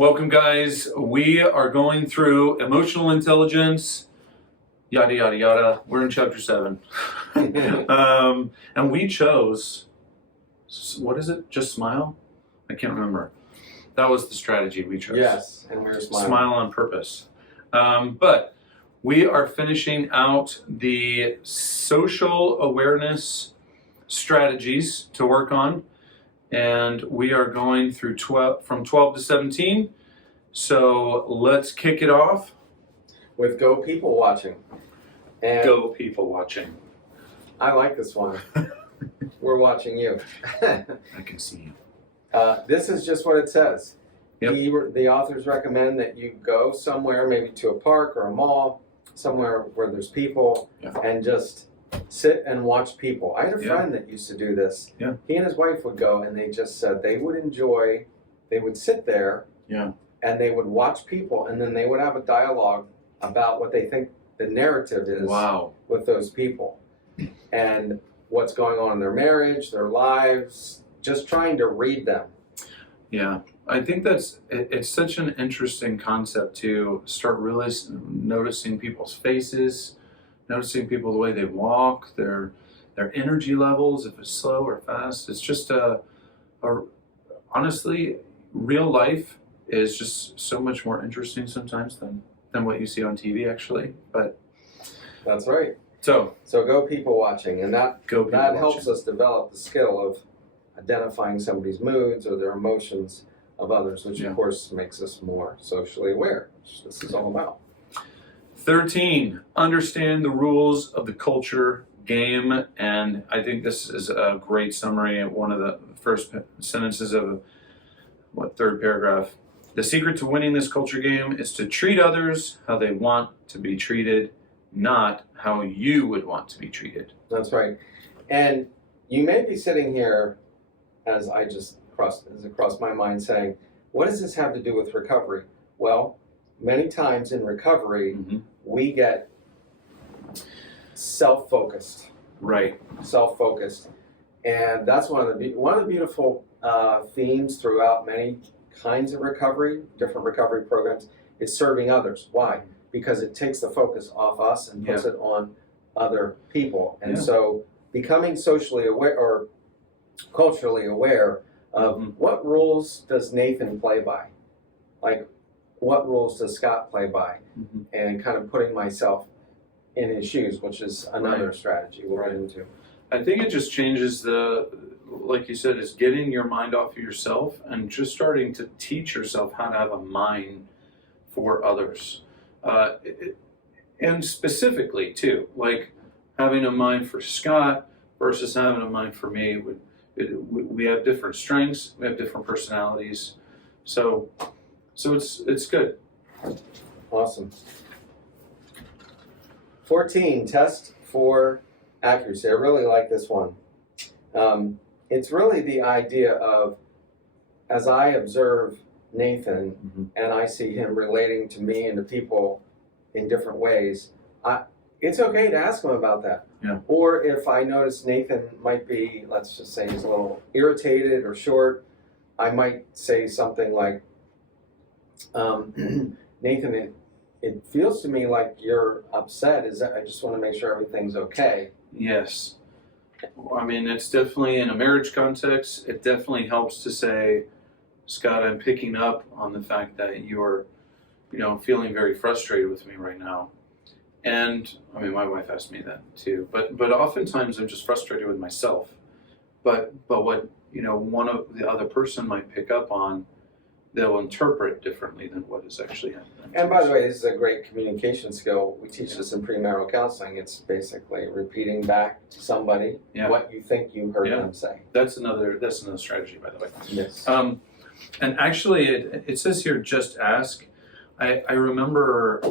Welcome, guys. We are going through emotional intelligence, yada, yada, yada. We're in chapter 7. And we chose, what is it? Just smile? I can't remember. That was the strategy we chose. Yes, and we were smiling. Smile on purpose. But we are finishing out the social awareness strategies to work on. And we are going through from 12 to 17. So let's kick it off. With Go People Watching. And Go people watching. I like this one. We're watching you. I can see you. This is just what it says. Yep. The authors recommend that you go somewhere, maybe to a park or a mall, somewhere where there's people, and just sit and watch people. I had a friend that used to do this. Yeah. He and his wife would go, and they just said they would sit there, and they would watch people, and then they would have a dialogue about what they think the narrative is with those people, and what's going on in their marriage, their lives, just trying to read them. Yeah, I think it's such an interesting concept to start really noticing people's faces, noticing people the way they walk, their energy levels, if it's slow or fast. It's just honestly, real life is just so much more interesting sometimes than what you see on TV, actually. But that's right. So go people watching, and that helps watching. us develop the skill of identifying somebody's moods or their emotions of others, which of course makes us more socially aware, which this is all about. 13, understand the rules of the culture game. And I think this is a great summary of one of the first sentences of third paragraph. The secret to winning this culture game is to treat others how they want to be treated, not how you would want to be treated. That's right. And you may be sitting here, as it crossed my mind, saying, what does this have to do with recovery? Well, many times in recovery, we get self-focused. Right. Self-focused. And that's one of the beautiful themes throughout many kinds of recovery, different recovery programs, is serving others. Why? Because it takes the focus off us and puts it on other people. And so becoming socially aware or culturally aware of what rules does Nathan play by? Like, what rules does Scott play by? And kind of putting myself in his shoes, which is another strategy we'll get into. I think it just changes like you said, is getting your mind off of yourself and just starting to teach yourself how to have a mind for others. And specifically, too, like having a mind for Scott versus having a mind for me. We have different strengths, we have different personalities. So it's good. Awesome. 14, test for accuracy. I really like this one. It's really the idea of, as I observe Nathan and I see him relating to me and to people in different ways, it's okay to ask him about that. Yeah. Or if I notice Nathan might be, let's just say he's a little irritated or short, I might say something like, Nathan, it feels to me like you're upset. I just want to make sure everything's okay. Yes. I mean, it's definitely in a marriage context, it definitely helps to say, Scott, I'm picking up on the fact that you're, feeling very frustrated with me right now. And I mean, my wife asked me that too, but oftentimes I'm just frustrated with myself. But what, one of the other person might pick up on, they'll interpret differently than what is actually happening. And by the way, this is a great communication skill. We teach this in premarital counseling. It's basically repeating back to somebody what you think you heard them say. That's another strategy, by the way. Yes. And actually, it says here, just ask. I remember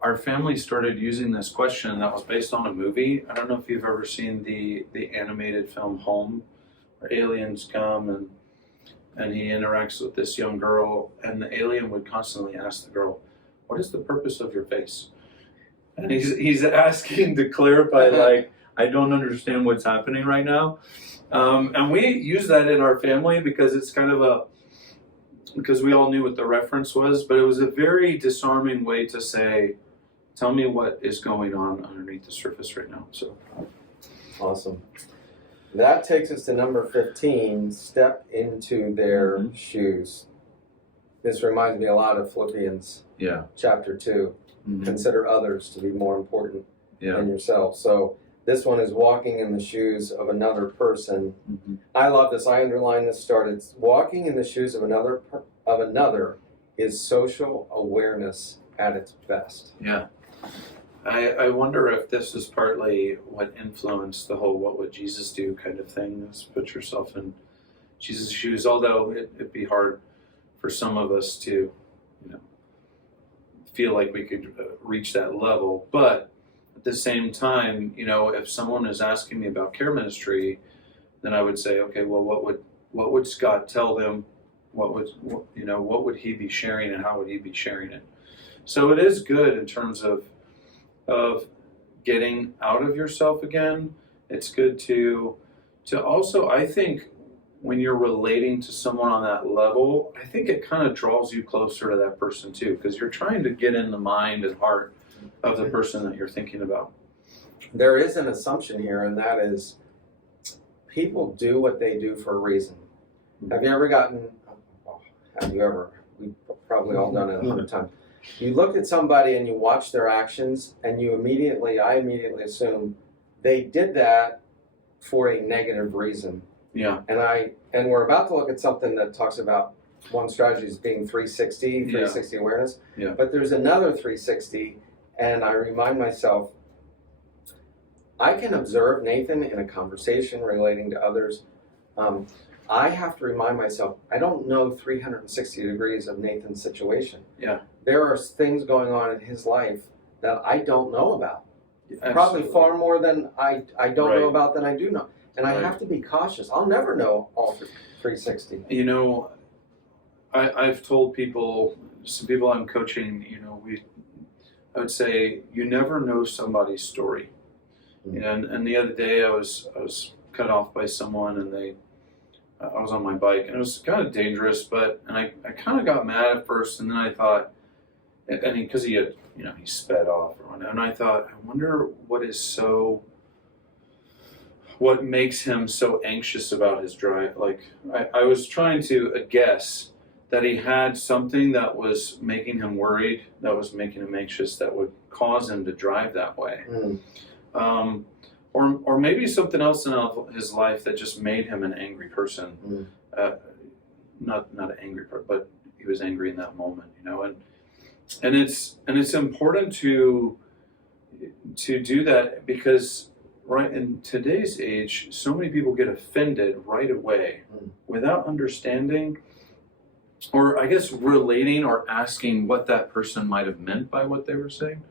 our family started using this question that was based on a movie. I don't know if you've ever seen the animated film Home, where aliens come and he interacts with this young girl, and the alien would constantly ask the girl, what is the purpose of your face? And he's asking to clarify, like, I don't understand what's happening right now. And we use that in our family because it's kind of because we all knew what the reference was, but it was a very disarming way to say, tell me what is going on underneath the surface right now. So Awesome. That takes us to number 15, step into their shoes. This reminds me a lot of Philippians chapter 2. Consider others to be more important than yourself. So this one is walking in the shoes of another person. I love this. I underlined this. Started walking in the shoes of another is social awareness at its best. Yeah. I wonder if this is partly what influenced the whole "what would Jesus do" kind of thing. Let's put yourself in Jesus' shoes. Although it'd be hard for some of us to, feel like we could reach that level. But at the same time, if someone is asking me about care ministry, then I would say, okay, well, what would Scott tell them? What would he be sharing, and how would he be sharing it? So it is good in terms of getting out of yourself again. It's good to also, I think, when you're relating to someone on that level, I think it kind of draws you closer to that person too, because you're trying to get in the mind and heart of the person that you're thinking about. There is an assumption here, and that is people do what they do for a reason. Have you ever we've probably all done it 100 times. You look at somebody and you watch their actions, and I immediately assume they did that for a negative reason. Yeah. And we're about to look at something that talks about one strategy as being 360 awareness. Yeah. But there's another 360, and I remind myself, I can observe Nathan in a conversation relating to others. I have to remind myself, I don't know 360 degrees of Nathan's situation. Yeah. There are things going on in his life that I don't know about. Absolutely. Probably far more than I don't know about than I do know. And I have to be cautious. I'll never know all 360. I've told some people I'm coaching, I would say you never know somebody's story. And the other day I was cut off by someone, and I was on my bike, and it was kind of dangerous, and I kind of got mad at first, and then I thought, because he had, he sped off, and I thought, I wonder what makes him so anxious about his drive. Like, I was trying to guess that he had something that was making him worried, that was making him anxious, that would cause him to drive that way. Or maybe something else in his life that just made him an angry person. Not an angry person, but he was angry in that moment, and it's important to do that, because right in today's age, so many people get offended right away without understanding, or I guess relating or asking what that person might have meant by what they were saying.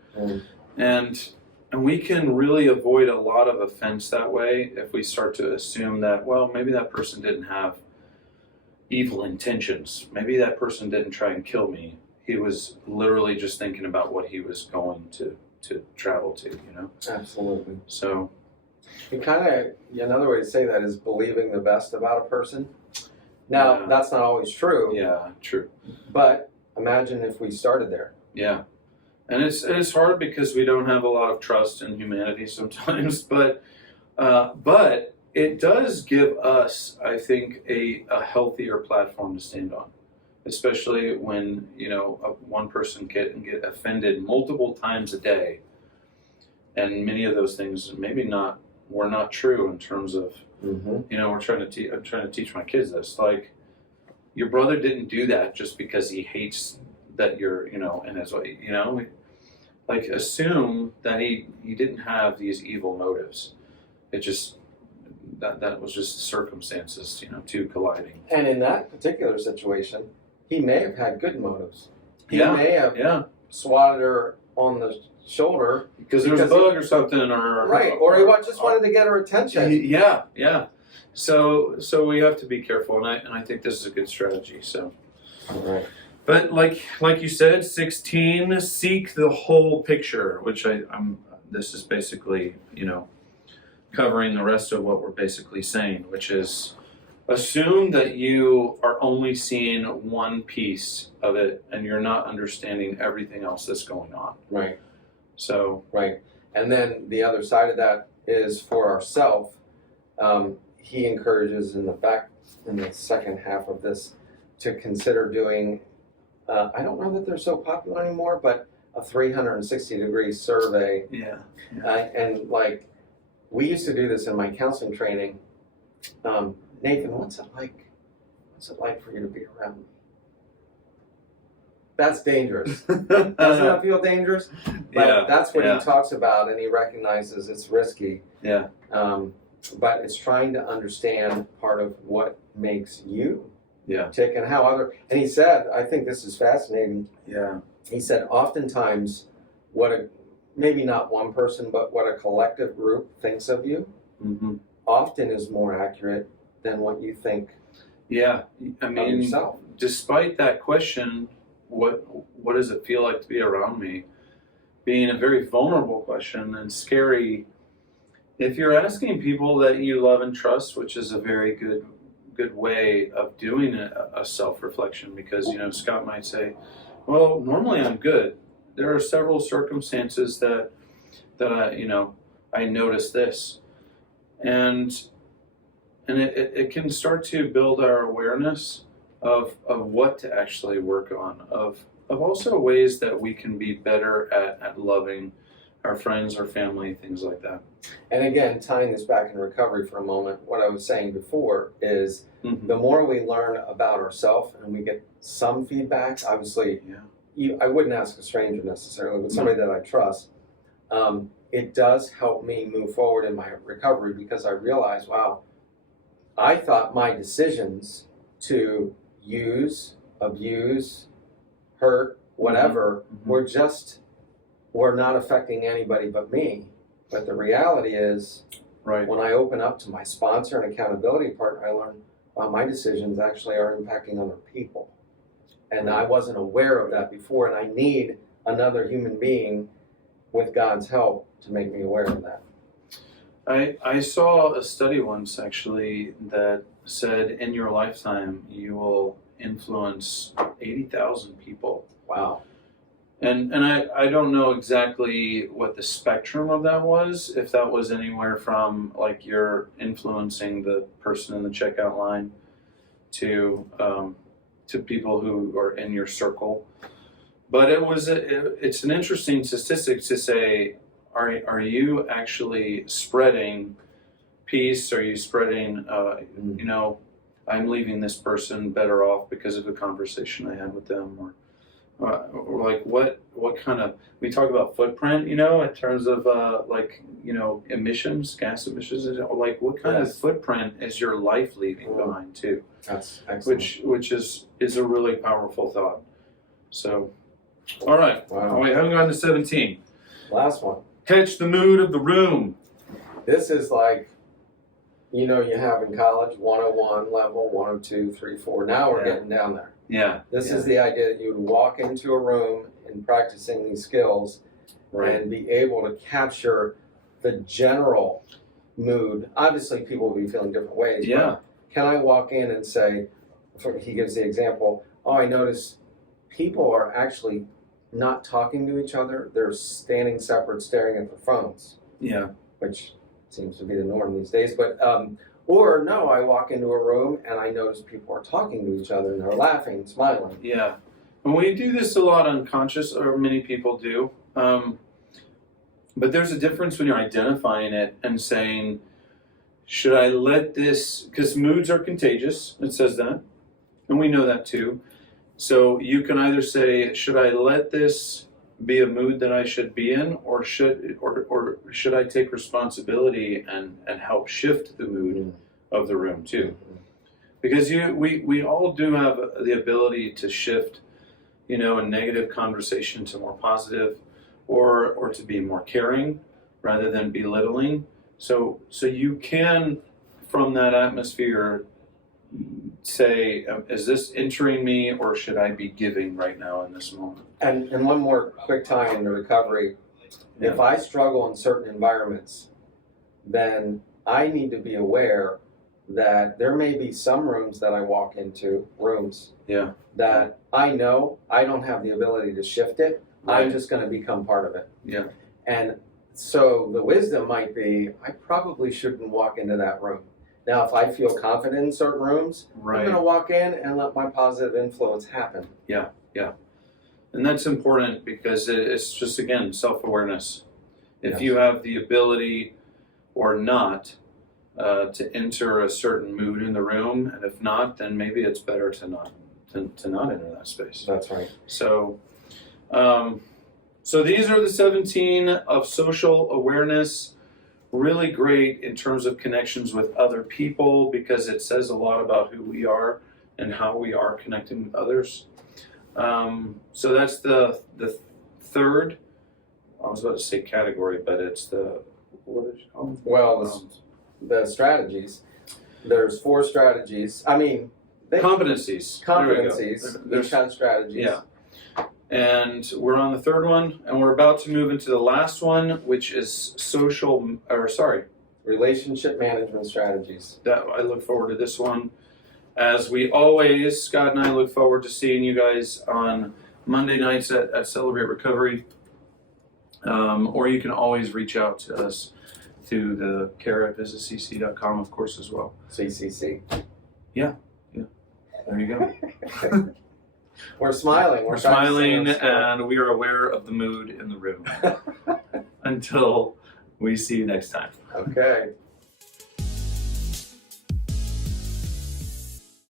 And we can really avoid a lot of offense that way if we start to assume that, well, maybe that person didn't have evil intentions. Maybe that person didn't try and kill me. He was literally just thinking about what he was going to travel to, Absolutely. So another way to say that is believing the best about a person. Now, that's not always true. Yeah, true. But imagine if we started there. Yeah. And it's hard because we don't have a lot of trust in humanity sometimes, but it does give us, I think, a healthier platform to stand on, especially when one person can get offended multiple times a day, and many of those things were not true in terms of I'm trying to teach my kids this, like, your brother didn't do that just because he hates that you're in his way, like, assume that he didn't have these evil motives. It just that was just circumstances, two colliding. And in that particular situation, he may have had good motives. He may have swatted her on the shoulder because there was a bug or something, or he just wanted to get her attention. Yeah. So we have to be careful, and I think this is a good strategy. So, all right. But like you said, 16, seek the whole picture, which this is basically, covering the rest of what we're basically saying, which is assume that you are only seeing one piece of it and you're not understanding everything else that's going on. Right. So, right. And then the other side of that is for ourself. He encourages in the second half of this to consider doing, I don't know that they're so popular anymore, but a 360-degree survey. yeah. And like, we used to do this in my counseling training. Nathan, what's it like? What's it like for you to be around me? That's dangerous. Doesn't that feel dangerous? But Yeah, that's what yeah. he talks about, and he recognizes it's risky. Yeah. But it's trying to understand part of what makes you Yeah. tick and how other. And he said, I think this is fascinating. Yeah. He said, oftentimes, maybe not one person, but what a collective group thinks of you, Mm-hmm. often is more accurate than what you think Yeah. I of mean, yourself. despite that question, what does it feel like to be around me? Being a very vulnerable question and scary. If you're asking people that you love and trust, which is a very good way of doing a self-reflection, because Scott might say, well, normally I'm good. There are several circumstances that I notice this, and it can start to build our awareness of what to actually work on, of also ways that we can be better at loving our friends, our family, things like that. And again, tying this back in recovery for a moment, what I was saying before is Mm-hmm. the more we learn about ourselves and we get some feedback, obviously, I wouldn't ask a stranger necessarily, but somebody that I trust, it does help me move forward in my recovery, because I realize, wow, I thought my decisions to use, abuse, hurt, whatever, Mm-hmm. were not affecting anybody but me. But the reality is, Right. when I open up to my sponsor and accountability partner, I learn, wow, my decisions actually are impacting other people. And I wasn't aware of that before, and I need another human being with God's help to make me aware of that. I saw a study once actually that said in your lifetime you will influence 80,000 people. Wow. And I don't know exactly what the spectrum of that was, if that was anywhere from like you're influencing the person in the checkout line to people who are in your circle. But it's an interesting statistic to say, are you actually spreading peace? Are you spreading, I'm leaving this person better off because of the conversation I had with them, or like what kind of, we talk about footprint, in terms of emissions, gas emissions, like what kind of footprint is your life leaving behind too? That's excellent. Which is a really powerful thought. So, all right, Wow. we haven't gotten to 17. Last one. Catch the mood of the room. This is like, you have in college 101 level, 102, 3, 4. Now we're getting down there. Yeah. This is the idea that you would walk into a room and practicing these skills and be able to capture the general mood. Obviously, people will be feeling different ways. Yeah. But can I walk in and say, he gives the example, I notice people are actually not talking to each other. They're standing separate, staring at their phones. Yeah. Which seems to be the norm these days. But or no, I walk into a room and I notice people are talking to each other and they're laughing, smiling. Yeah. And we do this a lot unconscious, or many people do. But there's a difference when you're identifying it and saying, should I let this, because moods are contagious, it says that, and we know that too. So you can either say, should I let this be a mood that I should be in, or should I take responsibility and help shift the mood of the room too? Because we all do have the ability to shift, a negative conversation to more positive, or to be more caring rather than belittling. So you can, from that atmosphere, say, is this entering me, or should I be giving right now in this moment? And one more quick tie into recovery. Yeah. If I struggle in certain environments, then I need to be aware that there may be some rooms that I walk into, Yeah. that I know I don't have the ability to shift it. Right. I'm just going to become part of it. Yeah. And so the wisdom might be, I probably shouldn't walk into that room. Now, if I feel confident in certain rooms, I'm Right. going to walk in and let my positive influence happen. Yeah. Yeah. And that's important because it's just, again, self-awareness. If Yes. you have the ability or not to enter a certain mood in the room, and if not, then maybe it's better to not enter that space. That's right. So, so these are the 17 of social awareness. Really great in terms of connections with other people because it says a lot about who we are and how we are connecting with others. So that's the third. I was about to say category, but it's the what did you call them? Well, the strategies. There's 4 strategies. I mean, Competencies. competencies. There's Each has strategies. yeah. And we're on the third one, and we're about to move into the last one, which is Relationship management strategies. that I look forward to this one. As we always, Scott and I look forward to seeing you guys on Monday nights at Celebrate Recovery. Or you can always reach out to us through the care@visitcc.com, of course, as well. CCC. There you go. We're smiling. We're trying to smiling, sing our and we are aware of the mood in the room. Until we see you next time. story. Okay.